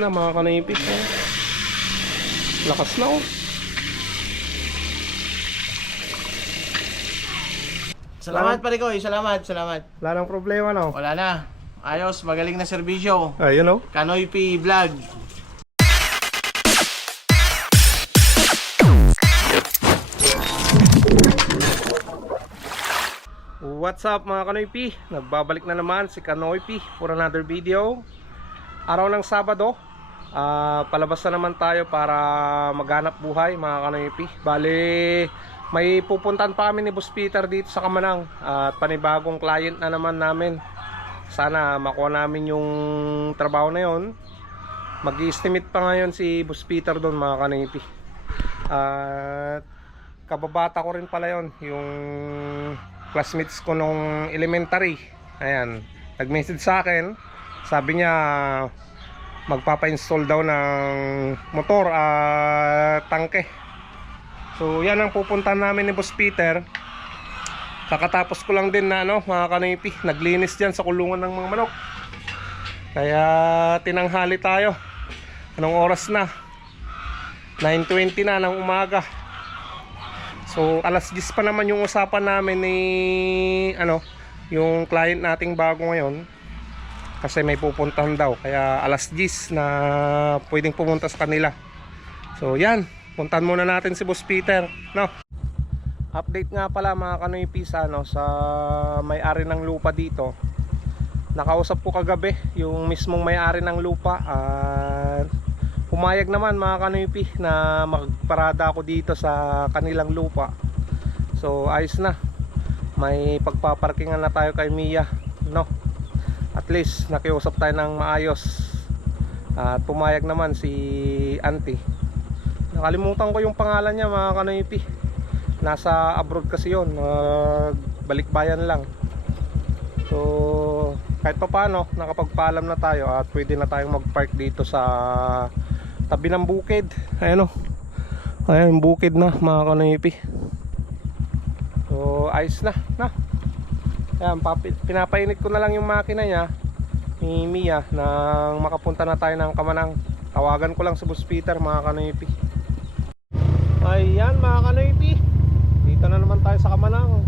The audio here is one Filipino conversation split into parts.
na mga kanipis. Lakas na oh. Salamat pare ko, salamat. Wala nang problema no? Wala na. Ayos, magaling na serbisyo. Ayun oh. Kanoypi Vlog. What's up mga Kanoypi? Nagbabalik na naman si Kanoypi for another video. Araw ng Sabado, palabas na naman tayo para maghanap buhay mga Kanoypi. Bale, may pupuntahan pa kami ni Boss Peter dito sa Kamanang at panibagong client na naman namin. Sana makuha namin yung trabaho na yon. Mag-i-estimate pa ngayon si Boss Peter doon mga Kanoypi. At kababata ko rin pala yon, yung classmates ko nung elementary. Ayan, nag-message sa akin. Sabi niya magpapa-install daw ng motor at tangke. So yan ang pupuntahan namin ni Boss Peter. Kakatapos ko lang din na mga Kanoypi, naglinis dyan sa kulungan ng mga manok. Kaya tinanghali tayo. Anong oras na? 9:20 na ng umaga. So alas 10 pa naman yung usapan namin ni yung client nating bago ngayon. Kasi may pupuntahan daw. Kaya alas 10 na pwedeng pumunta sa kanila. So yan, puntahan muna natin si Boss Peter, no? Update nga pala mga Kanoypi sa may-ari ng lupa dito. Nakausap ko kagabi yung mismong may-ari ng lupa at pumayag naman mga Kanoypi na magparada ako dito sa kanilang lupa. So ayos na. May pagpaparkingan na tayo kay Mia, no? At least nakiusap tayo ng maayos. At pumayag naman si Auntie. Nakalimutan ko yung pangalan niya mga Kanoypi. Nasa abroad kasi yun, balikbayan lang. So kahit pa paano nakapagpaalam na tayo at pwede na tayong mag-park dito sa tabi ng bukid. Ayan o, ayan bukid na mga Kanoypi. So ayos na. Ayan, pinapainit ko na lang yung makina niya ni Mia nang makapunta na tayo ng Kamanang. Tawagan ko lang si Boss Peter mga Kanoypi. Ayan mga Kanoypi, dito na naman tayo sa Kamanang.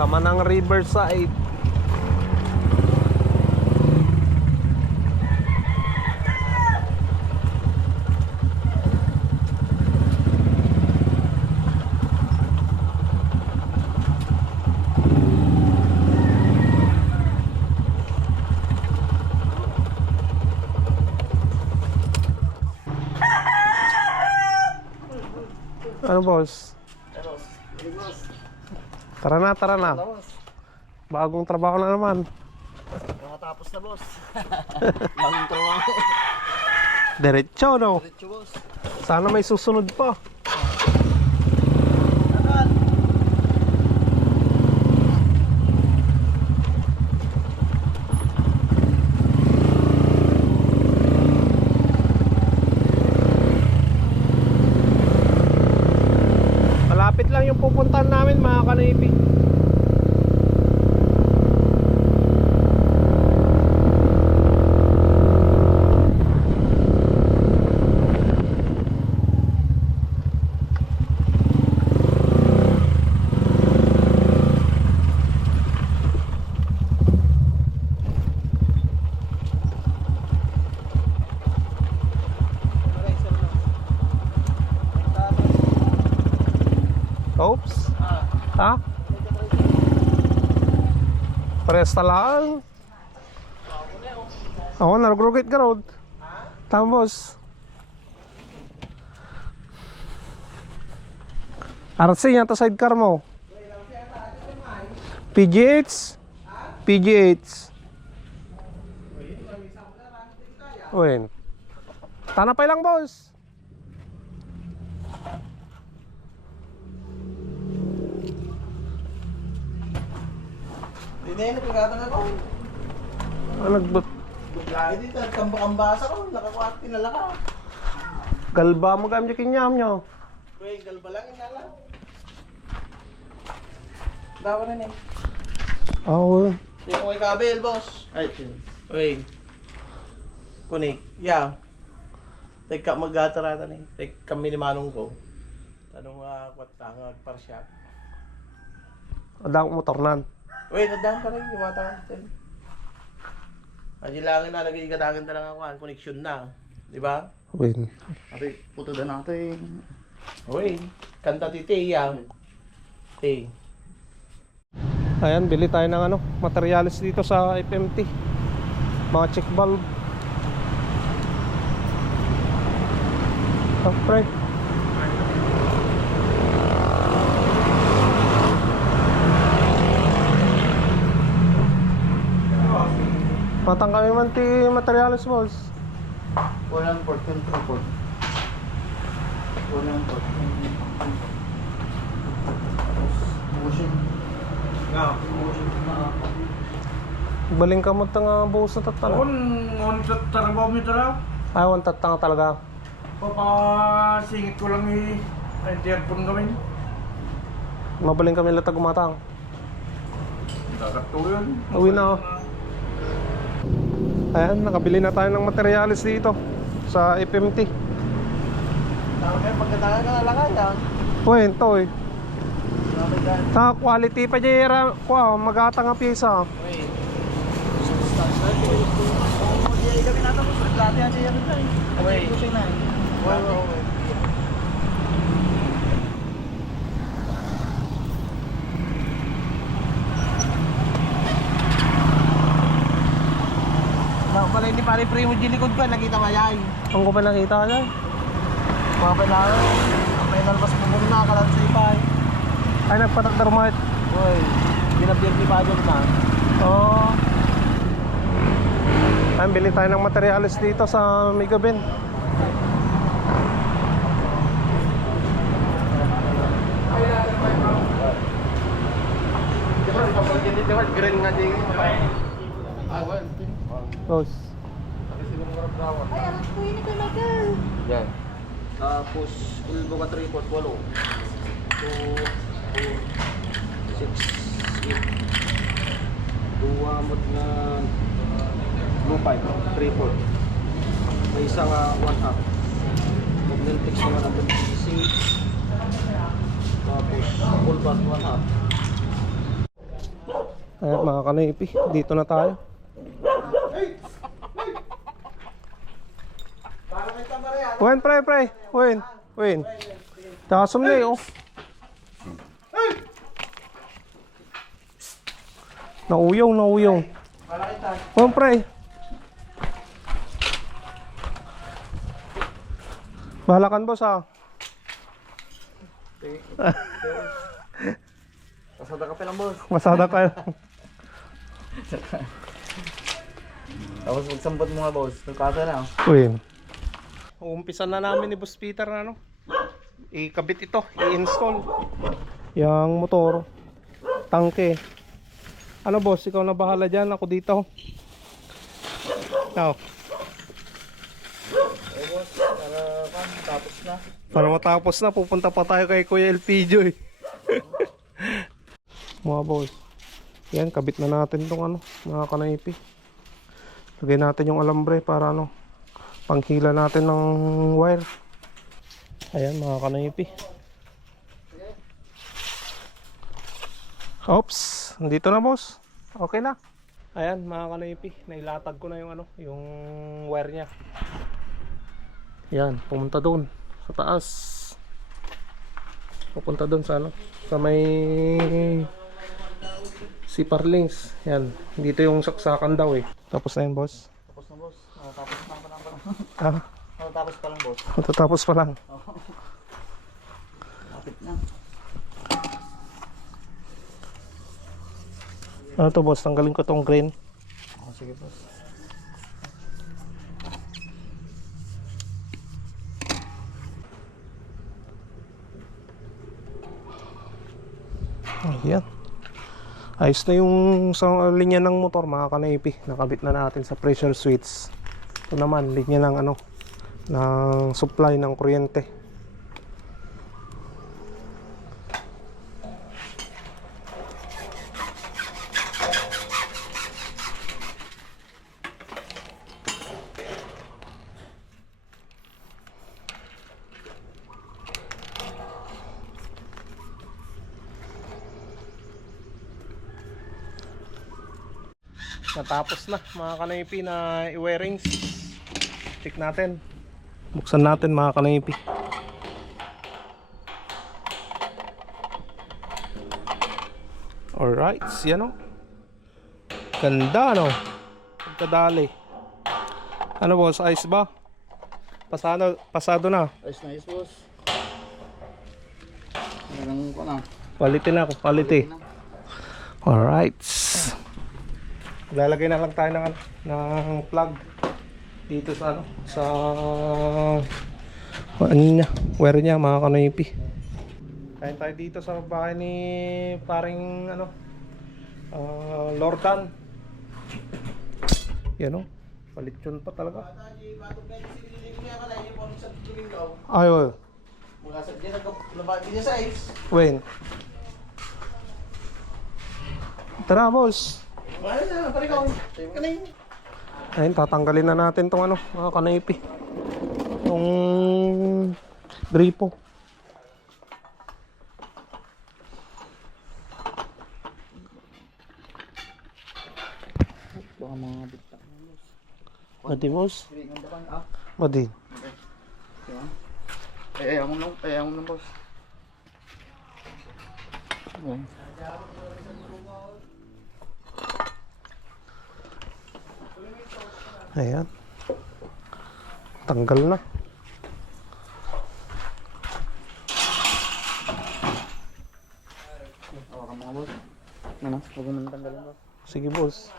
Kamanang Riverside. Ano boss? Tara na. Bagong trabaho na naman. Nakatapos na boss. Bagong trabaho. Diretso no? Diretso boss. Sana may susunod pa. Malapit lang yung pupuntahan namin mga Kanoypi. Oops. Ha? Presta lang. Ako na, nagrugit ka road. Tapos RC yan to sidecar mo. PGH. Uwin. Tanapay lang boss. Hindi na pagkatan ako. Nagbut. Buglahe dito, kambakambasa ko, nakakuha tinala ka. Galba mo gamit kinyam nyo. Uy, galba lang inala. Dawa na eh. Oo. Hindi ko kay kabel, boss. Ay, uy. Kunik. Yeah. Teka maggatarata ni. Tek kami ni manong ko. Tanong kwat nga parsya. Ada akong motor nan. Wait, nadaan pa rin yung mga tao natin. Lang na nag-iigadagan talaga ako. Connection na. Di ba? Win. Ate, puto na natin. Uy, kanta ti Tia. Te. Ayan, bili tayo ng ano, materials dito sa FMT. Mga check valve. Oh, pre. Matang kami man ti materials, boss. Walang port, control port. Walang port. Motion. Nga, motion na. Baling ka mo nga buhos na tatala. On trabaho mo talaga. Ay, one tatang talaga. Papasingit ko lang ay telepon kami. Mabaling kami latag umatang. Dadakto yun. Uwi na ako. Ayan, nakabili na tayo ng materials dito sa FMT. Tama kayo, pagkataka ka nalakay yan. Uy, ito eh. Grabe ka. Sa quality pa dyan, magatang ang pyesa. Uy. Substance na. Hindi kami natapos. Dati yan yan na eh. Uy. Uy, uy. Pala hindi pare primo gilikod ka, nakita mo yan. Ang ko pa nakita ka dyan. Mga panalo, ang final mas bubong na, kalat sa ipay. Ay, nagpatak-dermite. Uy, binabir ni Padong na. Oo. Ayan, bili tayo ng materials dito sa Megabin. Green nga din. Boss. Ay, anak ko yun ito, Michael. Yan. Tapos, ilbo ka 3 port, 8. 2, 4, 6, 8. Duwa mo na lupay, 3 port. May isang 1/2. Magnetix naman ang PC. Tapos, full bar 1/2. Ayan, mga kanaypi, dito na tayo. Wen, pre. Wen. Tasam na oh. Nauyong. Wen, pre. Bahalakan boss ha. Kasada ka pa lang, boss. Masada ka. Tapos magsambot mo nga, boss. Nagkasa na. Wen. Uumpisan na namin ni Boss Peter na ano. Ikabit ito, i-install. Yang motor, tangke. Ano boss, ikaw na bahala dyan, ako dito. Now. Boss, para tapos na. Para matapos na, pupunta pa tayo kay Kuya Elpidio eh. Mga boss. Yan, kabit na natin tong ano, mga kanaypi. Lagay natin yung alambre para ano, panghila natin ng wire. Ayan mga kanaypi. Oops, dito na boss. Okay na. Ayan mga kanaypi, nailatag ko na yung ano, yung wire nya. Yan, pumunta doon sa taas. Pupunta doon sa ano, sa may Sipar links. Yan, dito yung saksakan daw eh. Tapos na yun boss. Tapos na, boss. Tapos na pa lang. Ah, Tapos pa lang, boss. matatapos pa lang. Kapit na. Ano to boss, tanggalin ko tong green. Sige, boss. Ayan. Ayos na yung sa linya ng motor mga kanaypi. Nakabit na natin sa pressure switch. Ito naman, linya ng ano, ng supply ng kuryente. natapos na mga kanipi na i-wearings. Check natin. Buksan natin mga kanipi. Alright, yan o. Ganda no. Pagkadali. Ano boss, ayos ba? Pasado na. Ayos na ayos, boss. Meron ko na. Quality na, quality. Alright. Lalagay na lang tayo ng plug dito sa ano, sa ano niya, wire niya mga kanoypi. Kain tayo dito sa bahay ni paring ano, Lordan. Yan o, palit yun pa talaga. Ay, Magasag din nabagi niya sa ice. when? Tara boss. Wala na, pare ko. Kanay. Ayun, tatanggalin na natin tong ano, mga kanaypi. Tong gripo. Baka mga bitak. Mati boss. Hindi nga ba ah? Mati. Diba? Ayaw mo nung boss. Okay. Ayan. Tanggal na. Hawakan mo nga, boss. Ano? Huwag mo nang tanggalin, boss. Sige boss.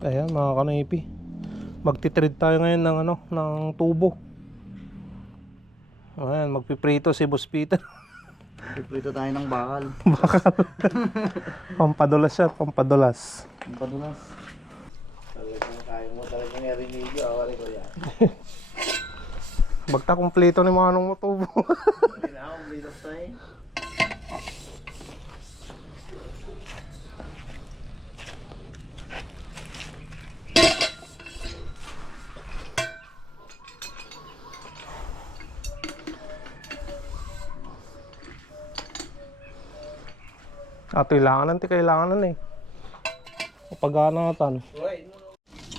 Ayan mga kanaypi. Magti-trade tayo ngayon ng ano, ng tubo. Ayan, magpiprito si Boss Peter. Piprito tayo ng bakal. Pampadulas siya, pampadulas. Ang padulas. Talagang kaya mo talagang i-remedyo. Awali ko yan. Bagta kumpleto ni manong mo tubo. Hindi na akong bilas tayo. Kailangan eh. Kapag-anatan.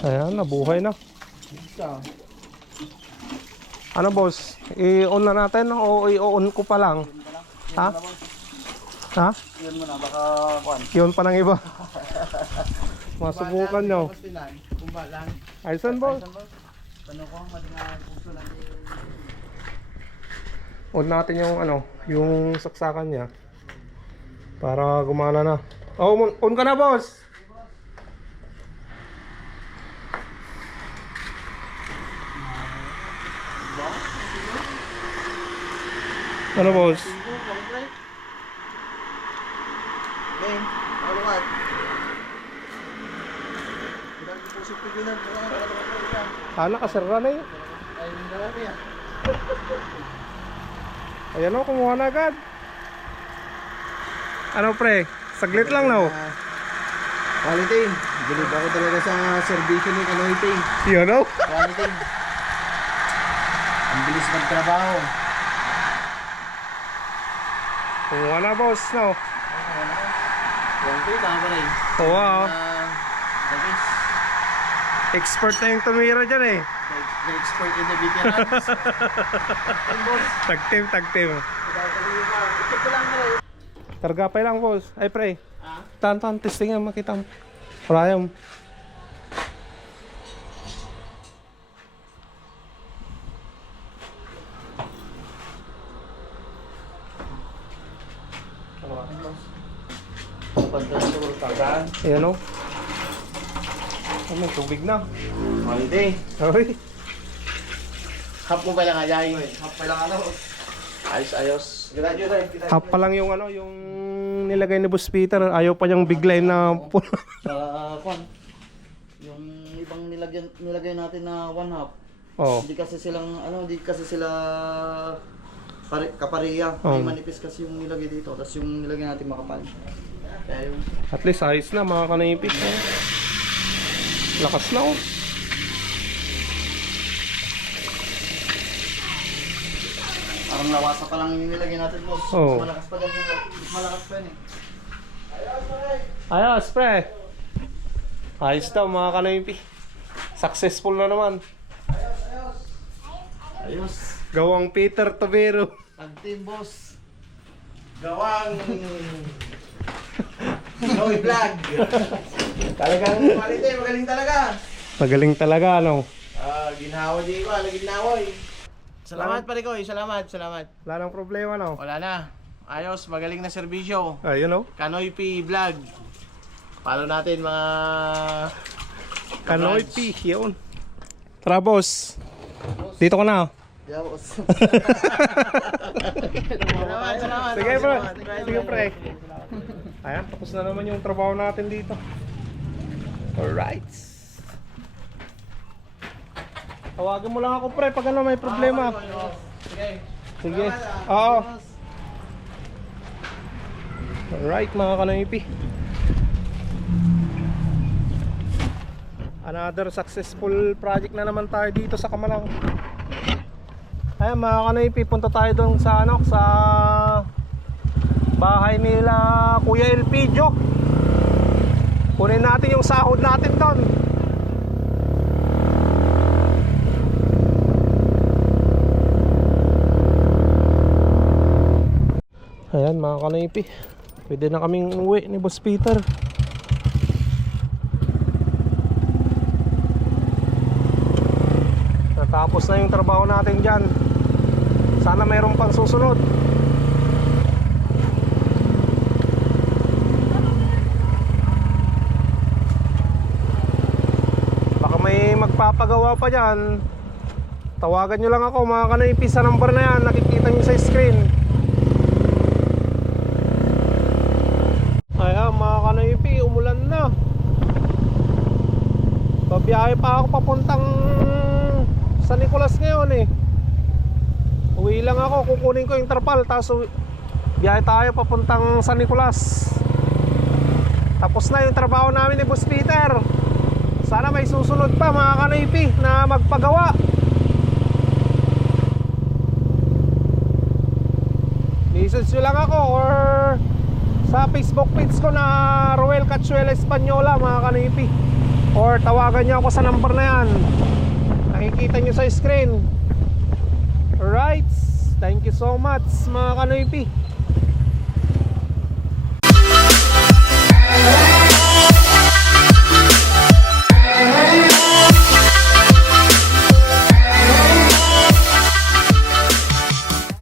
Ayan, nabuhay na. Ano boss? I-on na natin o i-on ko pa lang? Ha? Ha? Yun mo na, baka kuhan. Yun pa ng iba. Masubukan nyo. Kumba lang. Ayun boss. Tanong ko, madingan puso lang. On natin yung ano, yung saksakan niya. Para gumana na. Oh, on ka na boss. Ano boss? Okay, malukat. Kita ko pusip pigilan. Nakasara na eh. Ay, marami yan. Ayan o, kumuha na agad. Ano pre? Saglit lang no? Quality. Bilib ako talaga sa servisyo ni Kanoyting. Yun o. Quality. Ang bilis magtrabaho. Kumuha na boss no? Quality, tama pa rin. Kuha o. Nagis. Expert na yung tumira dyan eh. Na-export in the veterans. Ang boss. Tag team. Ikaw ko lang rin. Kargapay lang, boss. Ay, pre. Ah? Tan, testing yan, makita mo. Parayam. Pagka siguro tagaan. Ayan o. Oh, may tubig na. Holiday. Uy. Hap mo pa lang ajay. Hap pa lang ano. Ayos. Graduate. Half pa lang yung ano, yung nilagay ni Boss Peter. Ayaw pa niyang big line na Sa kwan. Yung ibang nilagay natin na 1/2. oh. Hindi kasi sila kapareha. Oh. May manipis kasi yung nilagay dito. Tapos yung nilagay natin makapal. Kaya yung At least ayos na mga kanipit. Oh. Lakas na oh. parang lawasa pa lang yung nilagay natin, boss. Oh. Mas malakas pa lang yung mas malakas pa yun eh. Ayos, pre. Ayos daw mga kanaypi. Successful na naman. Ayos. Gawang Peter Tobero. Tag team, boss. Gawang Noy Vlog. Talagang quality, magaling talaga. Magaling talaga, ano? Ginhawa di ko, ginawa eh. Salamat pare ko, salamat. Wala nang problema, no? Wala na. Ayos, magaling na serbisyo. Ayun, oh. Kanoy P Vlog. Follow natin mga Kanoypi, yun. Tara, boss. Dito ko na, oh. Yeah, boss. Salamat. Sige, bro. Sige, pre. Ayan, tapos na naman yung trabaho natin dito. Alright. Tawagan mo lang ako, pre, pag ano may problema. Sige. Sige. Oo. Alright, mga kanoypi. Another successful project na naman tayo dito sa Kamalang. Ayan mga kanoypi, punta tayo doon sa sa bahay nila Kuya Elpidio. Kunin natin yung sahod natin doon. Ayan mga kanoypi, pwede na kaming uwi ni Boss Peter. Natapos na yung trabaho natin dyan. Sana mayroon pang susunod. Baka may magpapagawa pa dyan. Tawagan nyo lang ako mga kanoypi sa number na yan, nakikita nyo sa screen. Ayan mga kanoypi, umulan na. Babiyahe pa ako papuntang San Nicolas ngayon eh. Uwi lang ako, kukunin ko yung trapal. Tapos biyahe tayo papuntang San Nicolas. Tapos na yung trabaho namin ni Boss Peter. Sana may susunod pa mga kanoypi na magpagawa. Message nyo lang ako or sa Facebook page ko na Roel Cachuela Española mga kanoypi, or tawagan nyo ako sa number na yan, nakikita nyo sa screen. Alright, thank you so much mga kanoypi.